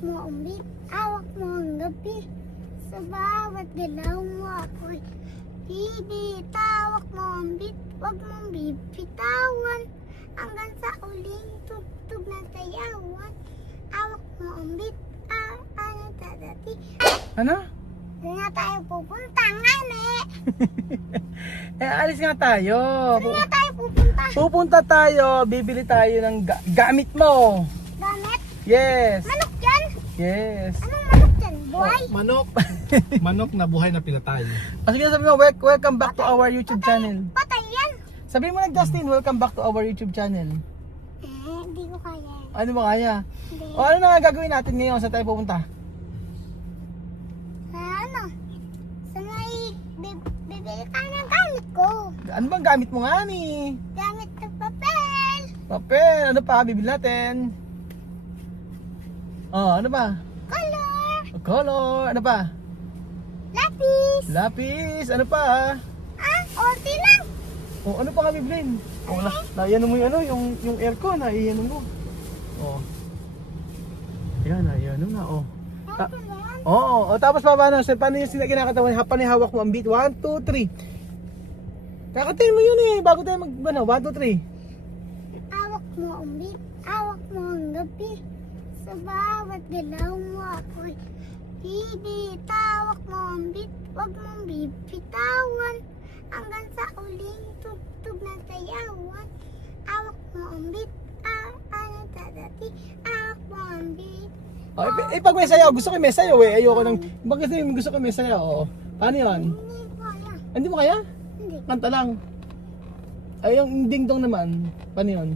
mo ang bit, awak mo ang gabi. Sa bawat galaw mo ako'y bibitawak mo ang bit, wag mong bibitawan. Hanggang sa uling tugtog ng sayawan. Awak mo ang bit, ano dadati. Ano? Saan nga tayo pupunta nga, ne? Alis nga tayo. Saan nga tayo pupunta? Pupunta tayo, bibili tayo ng gamit mo. Gamit? Yes. Manok yan? Yes. Anong manok yan? Buhay? Manok. Manok na buhay na pinatay. Sige, sabi mo, welcome back to our YouTube channel. Patay yan? Sabi mo na, Justin, welcome back to our YouTube channel. Hindi ko kaya. Ano ba kaya? Hindi. O ano na nga gagawin natin ngayon? Saan tayo pupunta? Ano? Sa may bibili ka ng gamit ko. Ano bang gamit mo nga ni? Gamit ng papel. Papel, ano pa? Bibili natin. Oh, ano ba? Color. Color, ano pa? Lapis. Lapis, ano pa? Orti lang. Oh, ano pa nga bibilin? Oh, naiyan mo yung ano, yung aircon, naiyan mo. Oh. Yan, naiyan na, oh. Orti lang. Oo, tapos paano yung kinakatawan, panihawak mo ang beat, 1, 2, 3. Kakatain mo yun eh, bago tayo 1, 2, 3. Awak mo ang bit, awak mo ang gabi. Sa bawat galaw mo ako'y bibitawak mo ang bit, wag mong bibitawan. Hanggang sa uling tugtog ng sayawan. Awak mo ang bit, ano dadati. Awak mo ang bit. Oh, pag may sayaw, gusto ko may sayaw eh, ayoko nang, bakit gusto ko may sayaw, oh. Paano yun? Hindi ko alam. Hindi mo kaya? Hindi. Kanta lang. Ay, yung ding-dong naman, paano yun?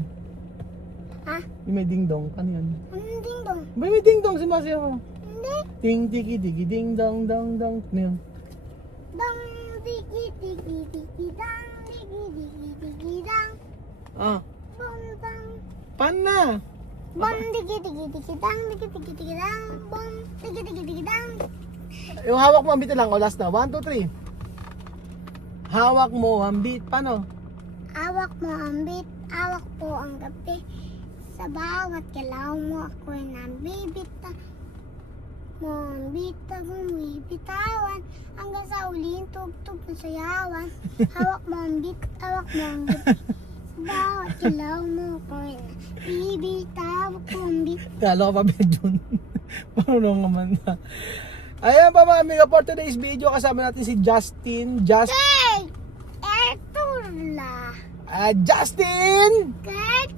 Ha? Yung may ding-dong, paano yun? Anong ding-dong? May ding-dong, sumasayaw mo. Hindi. Ting tiki tiki ding dong dong dong. Ano yun? Dang digi digi digi dang digi digi digi dang Ah, bom dang paano na? bom digi digi digi dang digi digi digi dang bom digi digi digi dang. Yung hawak mo ang beat lang, o last na, 1, 2, 3. Hawak mo ang beat, paano? Awak mo ang bit, awak po ang gabi. Sa bawat galaw mo ako'y nabibita. Mo ang bita kung bibitawan. Hanggang sa uling tugtog ng sayawan. Hawak mo ang bit, awak mo ang gabi. Sa bawat galaw mo ako'y nabibita. Awak mo ang bit. Kala ko pa ba dun? Paano naman na? Ayan pa mga amiga, for today's video kasama natin si Justin. Hey! Erturla! Justin! Kert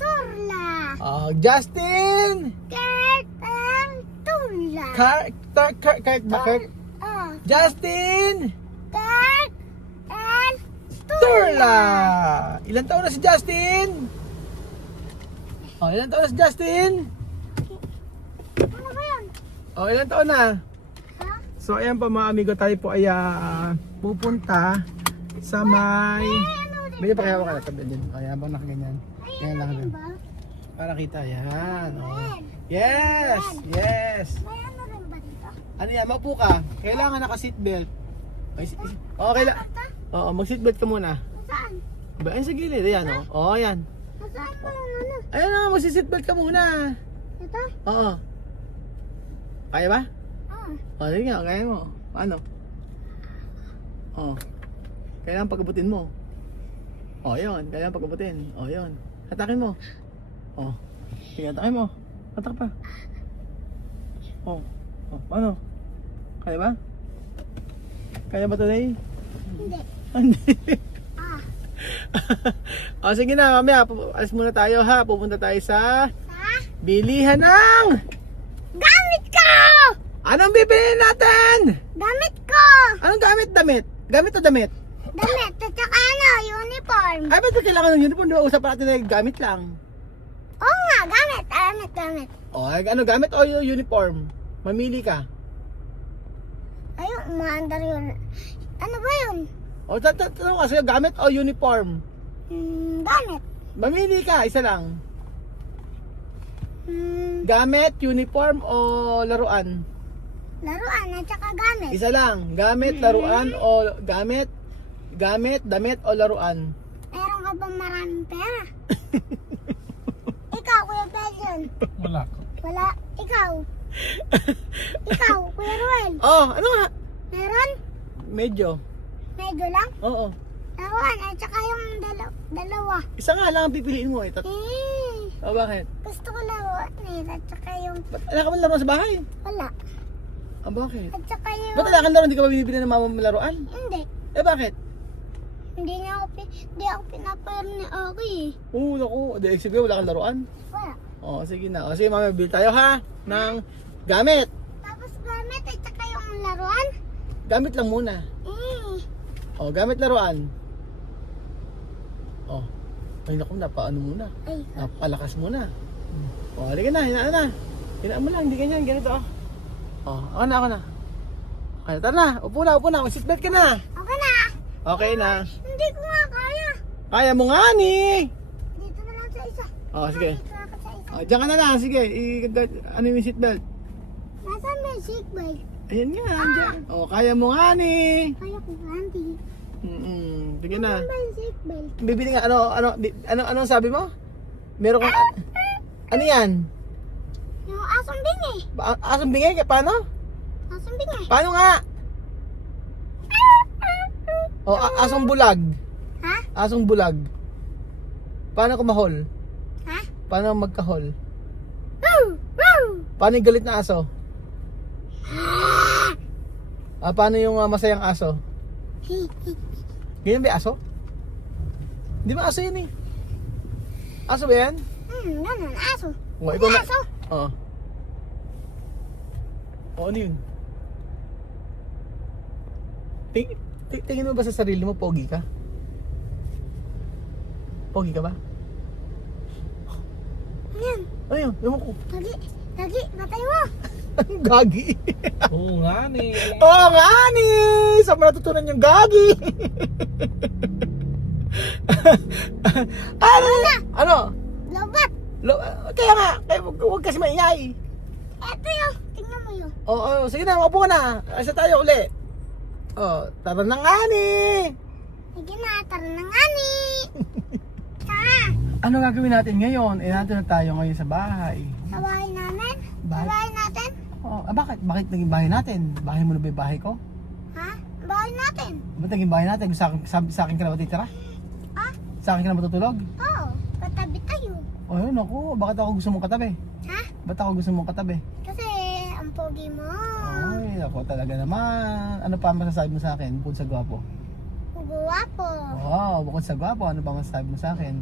Turla! Justin! Kert Erturla! Kurt bakit? Oh, Justin! Kert Erturla! Turla! Ilan taon na si Justin? Ilan taon na si Justin? Ano ba yun? Ilan taon na? Ha? So ayan pa mga amigo, tayo po ay pupunta sa may... Medyo pakihawa ka na tabi din. Ayan bang nakaganyan? Ayan lang din. Ba? Para kita, yan. Yes! Yes! May ano rin ba dito? Ano yan, maupo ka. Kailangan naka-seatbelt. Okay lang. Oo, mag-seatbelt ka muna. Saan? Ba, ayun sa gilid. Ayan, o. Ayan. Saan ba yung ano? Ayan na, mag-seatbelt ka muna. Ito? Oo. Kaya ba? Ah. Sige nga, kaya mo. Paano? Kailangan pagkabutin mo. Yun. Kailangan pagkabutin. Yun. Hatakin mo. Sige, hatakin mo. Hatak pa. Paano? Kaya ba? Kaya ba today? Hindi. Hindi. Ah. Sige na, mamaya. Alis muna tayo ha. Pupunta tayo sa Sa? bilihan ng... Gamit ko! Anong bibiliin natin? Gamit ko! Anong gamit? Damit? Gamit o damit? Damit at saka ano, uniform. Ay, ba't kailangan ng uniform? Di ba usapan natin na gamit lang? Oo nga, gamit. Gamit. Ano gamit o yung uniform? Mamili ka. Ayun, umaandar yun. Ano ba yun? Tanong kasi gamit o uniform? Gamit. Mamili ka, isa lang. Gamit, uniform o laruan? Laruan at saka gamit. Isa lang. Gamit, laruan o gamit, damit o laruan? Meron ka bang maraming pera? Ikaw, Kuya Pedron. Wala. Wala. Ikaw. Ikaw, Kuya Ruel. Oh, ano nga? Meron? Medyo. Medyo lang? Oo. Lawan, at saka yung dalawa. Isa nga lang ang pipiliin mo. Ito. Oh, bakit? Gusto ko lawan eh. At saka yung Ba't wala ka man laro sa bahay? wala. Ah, bakit? At saka yung Ba't wala kang laro? Hindi ka ba binibili ng mama mo laruan? hindi. Eh, bakit? Hindi ako pinapayar ni Aki eh. Oo, naku. Di, sige, wala kang laruan. Wala. Oh, sige na. O, sige, mama, bili tayo ha. Ng gamit. Tapos gamit at saka yung laruan. Gamit lang muna. Oh, gamit laruan. Oh. Ay, naku, napaano muna. Ay, Napalakas muna. Oh, halika na, hinaan na. Hinaan mo lang, hindi ganyan, ganito oh. Oh, ako na. Okay, tara na, upo na, mag-seatbelt ka na. okay na. Okay na. Hindi ko nga kaya. Kaya mo nga ni. Dito na lang sa isa. Oh, sige. Dito na ako sa isa. Oh, diyan ka na lang, sige. Ano yung seatbelt? Nasaan may seatbelt? Ayan nga, andyan. Oh, kaya mo nga ni. Kaya ko ganti. Sige na. Nasaan ba yung seatbelt? Bibili nga, ano sabi mo? Meron kang, ano yan? Yung asong bingi. Asong bingay, paano? Asong bingi. Paano nga? Oh, asong bulag. Ha? Asong bulag. Paano kumahol? Ha? Paano magkahol? Woo! Woo! Paano yung galit na aso? Paano yung masayang aso? Ganyan ba yung aso? Hindi ba aso yun eh? Aso ba yan? Ganun, aso. Oh, ikaw na. Aso. Oo. Oh, ano yun? Tingin mo ba sa sarili mo, pogi ka? Pogi ka ba? Ano yan? Ano yun? Ewan ko. Lagi, batay mo. Gagi. Oo nga ni. Oo nga ni! Saan mo natutunan yung gagi? Ano? Lobat. Kaya nga, huwag kasi maingay. Eto yun. Tingnan mo yun. Oo, sige na, mabuo ka na. Asa tayo uli. Oh, tara na nga ni! Sige na, tara na nga ni. Tara. Ano gagawin natin ngayon? Nandito na tayo ngayon sa bahay. Sa bahay namin? Sa Bahay? bahay natin? Oh, bakit? Bakit naging bahay natin? Bahay mo na ba yung bahay ko? Ha? Bahay natin? Ba't naging bahay natin? Sa akin ka na ba titira? Ha? Sa akin ka na matutulog? Oo. Katabi tayo. Oh, yun ako. Bakit ako gusto mong katabi? Ha? Ba't ako gusto mong katabi? Kasi ang pogi mo. Ay, ako talaga naman. Ano pa masasabi mo sa akin bukod sa gwapo? Guwapo. Wow, bukod sa gwapo, ano pa masasabi mo sa akin?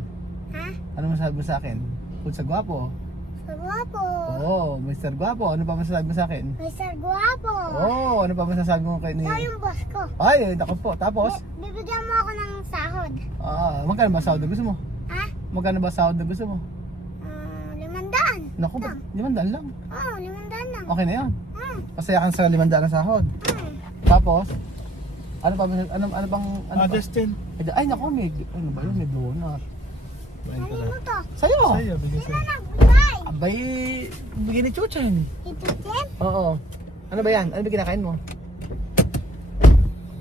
Ha? Ano masasabi mo sa akin? Bukod sa gwapo? Guwapo. Oo, Mr. Gwapo, ano pa masasabi mo sa akin? Mr. Guwapo. Oo, ano pa masasabi mo kay ni... Ikaw yung boss ko. Ay, naku po. Tapos? Bibigyan mo ako ng sahod. Magkano ba sahod na gusto mo? Ha? Magkano ba sahod na gusto mo? 500. Naku, ba? 500 lang. Oo, 500 lang. Okay na yan. Hmm. Masaya ka sa 500 na sahod. Hmm. Tapos, ano bang... Justin. Ay, naku, ano ba yun? May donut. Bayan Ano pala. mo to? Sa'yo! Sa'yo, bigyan Sino sa'yo. nagbigay? Abay, bigyan ni Chuchan. Ito din? Oo. Ano ba yan? Ano ba kinakain mo?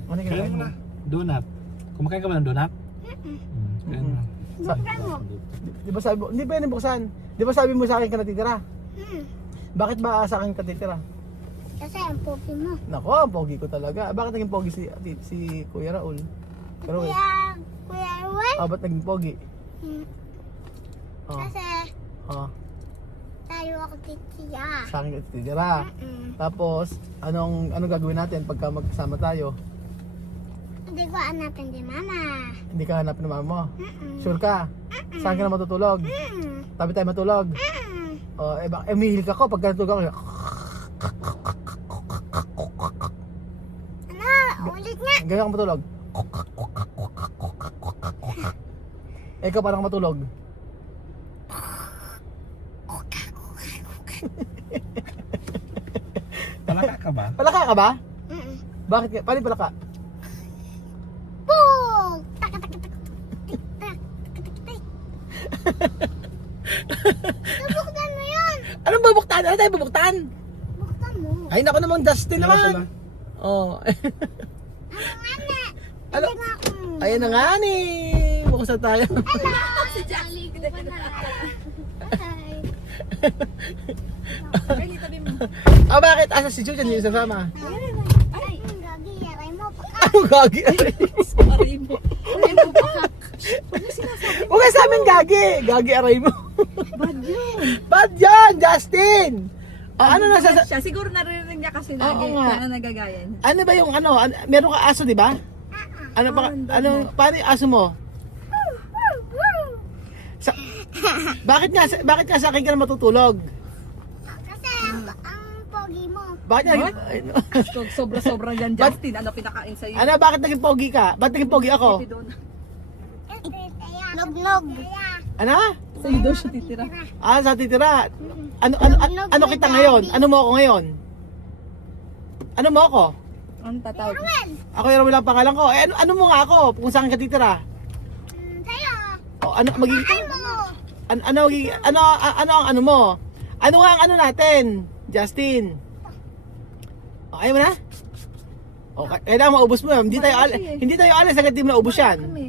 Ano Kaya kinakain mo mo? na. Donut. Kumakain ka ba ng donut? Kaya mo. Buksan mo. Di ba sabi mo? Hindi ba yan buksan? Di ba sabi mo sa akin ka natitira? Hmm. Bakit ba sa akin ka natitira? Kasi ang pogi mo. Nako, ang pogi ko talaga. Bakit naging pogi si Kuya Raul? Pero wait. Kuya Ruel? Ba't naging pogi? Hmm. Oh. Kasi Oh. tayo ako titiya. Sa akin ka natitira. Tapos, anong gagawin natin pagka magkasama tayo? Hindi ko hanapin di mama. Hindi ka hanapin ng mama mo? Mm-mm. Sure ka? Saan ka na matutulog? Tabi tayo matulog? Oh, umihil ka ko pagka natulog ako. Ano? Ulit nga. Ganyan ka matulog. Ikaw parang matulog. Palaka ka ba? Palaka ka ba? Mm-mm. Bakit ka? Paano yung palaka? Boom! Taka taka taka. Tik tak. Tik tik tik. Nabuktan mo yun. Anong babuktan? Ano tayo babuktan? Buktan mo. Ay naku naman, Dustin Dalawa sila. naman. Oh. Ano nga na? Ano? Hindi nga ako. Ayan na nga ni. Bukas na tayo. Si Jolly. Hi. Oh, bakit? Asa si Julian yung sasama? Ay, gagi, aray mo. Ano gagi? Sorry mo. Ay, mo pa. Huwag ka sa amin gagi. Gagi aray mo. Bad yun. Bad yan, Justin! Oh, ano na Bad siya. Siguro narinig niya kasi lagi. Oo nga. Kaya nagagaya niya. Ano ba yung ano? Meron ka aso, di ba? Ano pa? Ano? Paano yung aso mo? Sa, bakit nga sa akin ka na matutulog? Kasi ang pogi mo. Bakit nga? Sobra-sobrang yan, Justin. Ano pinakain sa'yo? Ano, bakit naging pogi ka? Bakit naging pogi ako? Nog-nog. Ano? Sa'yo daw siya titira. Ah, sa titira. Ano kita ngayon? Ano mo ako ngayon? Ano mo ako? Ano tatawag? Ako yung wala pangalan ko. Eh, ano mo nga ako? Kung saan ka titira? Sa'yo. O, ano magiging Ay mo. ano magiging ano ang ano mo? Ano nga ang ano natin? Justin. Okay mo na? Okay, kailangan maubos mo. Hindi tayo alis hanggang di mo naubos yan. Kami.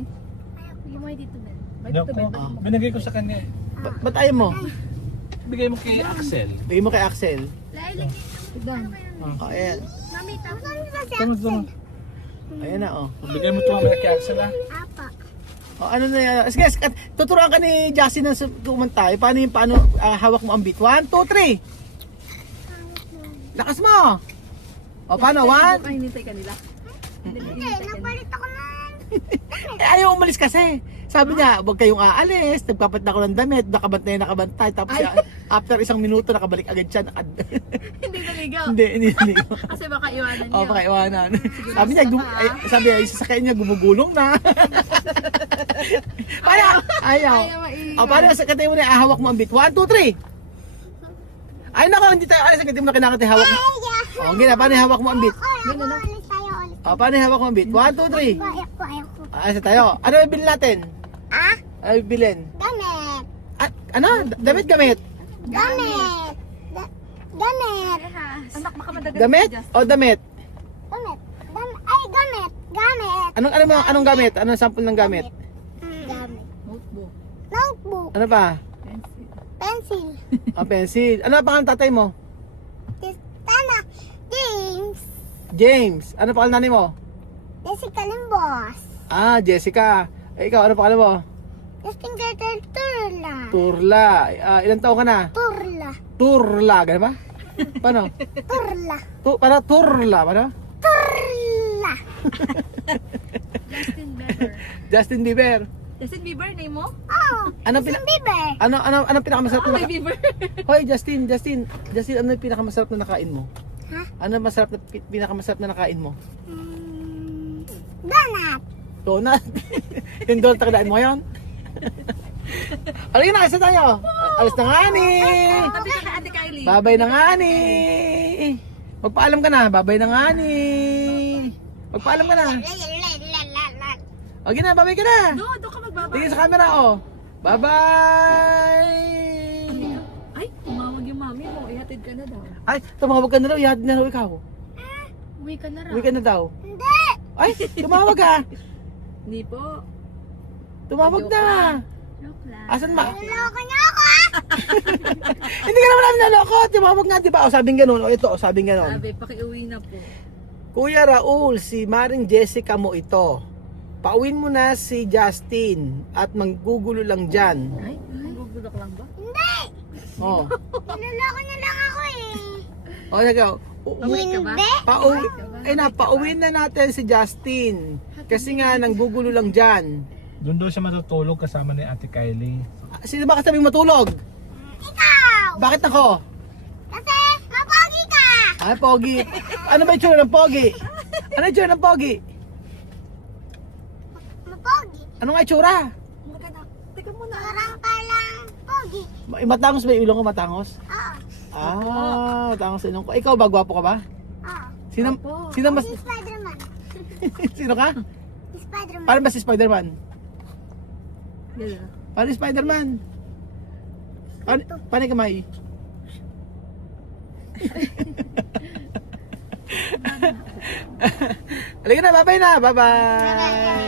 Bigyan mo kayo dito, Ben. May No, dito, Ben. binigay ko sa kanya. Ba't ayaw mo? Bigay mo kay Axel. Bigay mo kay Axel. Doon. Oh, ayan. Mami, tapos ano ba siya? Tama, tama. Ayan na, oh. Bigay mo ito mamaya kay Axel ah. Apa. Oh, ano na yan? Sige, tuturuan ka ni Justin ng kumanta. Paano yung hawak mo ang beat? 1, 2, 3. Lakas mo. O, paano? 1. Baka hinintay ka nila. Hindi, napalit ako na. Eh, ayaw umalis kasi. Sabi niya, huwag kayong aalis. Nagpapat na ako ng damit. Nakabantay. Tapos after isang minuto, nakabalik agad siya. Hindi naligaw. Hindi. Kasi baka iwanan niya. O, pakaiwanan. Sabi niya, sabi niya, yung sasakyan niya gumugulong na. Paano? Ayaw. O, paano sa katay mo na hawak mo ang beat? 1, 2, 3. Ay, nako, hindi tayo alis. Hindi mo na kailangan tayo hawak mo. O, gina, paano hawak mo ang beat? Ulit tayo, ulit. O, paano hawak mo ang beat? 1, 2, 3. Ayoko. Ayos na tayo. Ano bibilin natin? Ah? Ano bibilin? Gamit. Ano? Damit. Gamit. Anak, baka madagal Gamit? si Justin. O damit? Gamit. Ay, gamit. Gamit. Anong gamit? Anong sample ng gamit? Gamit. Notebook. Notebook. Ano pa? Pencil. Pencil. Pencil. Ano ang pangalan ng tatay mo? Tana. James. James. Ano pangalan nanay mo? Jessica Limbos. Ah, Jessica. Eh, ikaw, ano pangalan mo? Justin Gertrude Turla. Turla. Ilang taon ka na? Turla. Turla. Ganun ba? Paano? Turla. Para Turla. Paano? Turla. Justin Bieber. Justin Bieber. Justin Bieber, name mo? Oh, Anong Justin Bieber. Anong pinakamasarap Oh, na may Bieber. Hoy, Justin, ano yung pinakamasarap na nakain mo? Ha? Ano pinakamasarap na nakain mo? Donut. Donut. Yung donut na kailangan mo ngayon? Alin na, kasi tayo. Alis na nga ni. Tabi ka kay Ate Kylie. Babay na nga ni. Magpaalam ka na. Babay na nga ni. Magpaalam ka na. O, gina, babay ka na. Doon ka magbaba. Tingin sa camera, oh. Bye-bye. Ay, tumawag yung mami mo. Ihatid ka na daw. Ay, tumawag ka na daw. Ihatid na daw ikaw. Uwi ka na raw. Uwi ka na daw. Hindi. Ay, tumawag ka. Hindi po. Tumawag Joke na. lang. Joke lang. Asan ma? Naloko niyo ako. Hindi ka naman namin naloko. Tumawag nga, di ba? O, sabing ganun. O, ito, o, sabing ganun. Sabi, pakiuwi na po. Kuya Raul, si Maring Jessica mo ito. Pauwin mo na si Justin at manggugulo lang dyan. Ay, gugulok lang ba? Hindi. Oh. Naloko niyo lang ako eh. O, nagaw. Pauwi ka ba? Pauwi. Pauwin na natin si Justin. Kasi nga, nanggugulo lang dyan. Doon daw siya matutulog kasama ni Ate Kylie. Sino ba kasabing matulog? Ikaw. Bakit ako? Kasi mapogi ka. Ay, pogi. Ano ba yung tsura ng pogi? Ano yung tsura ng pogi? Mapogi. Ano nga yung tsura? Maganda. Teka muna. Parang palang pogi. Matangos ba yung ilong ko? Matangos? Oo. Matangos yung ilong ko. Ikaw ba? Gwapo ka ba? Oo. Sino mas... Si Spider-Man. Sino ka? Si Spider-Man. Paano ba si Spider-Man? Yan. Paano si Spider-Man? Paano yung kamay? Halika na, bye-bye na. Bye-bye.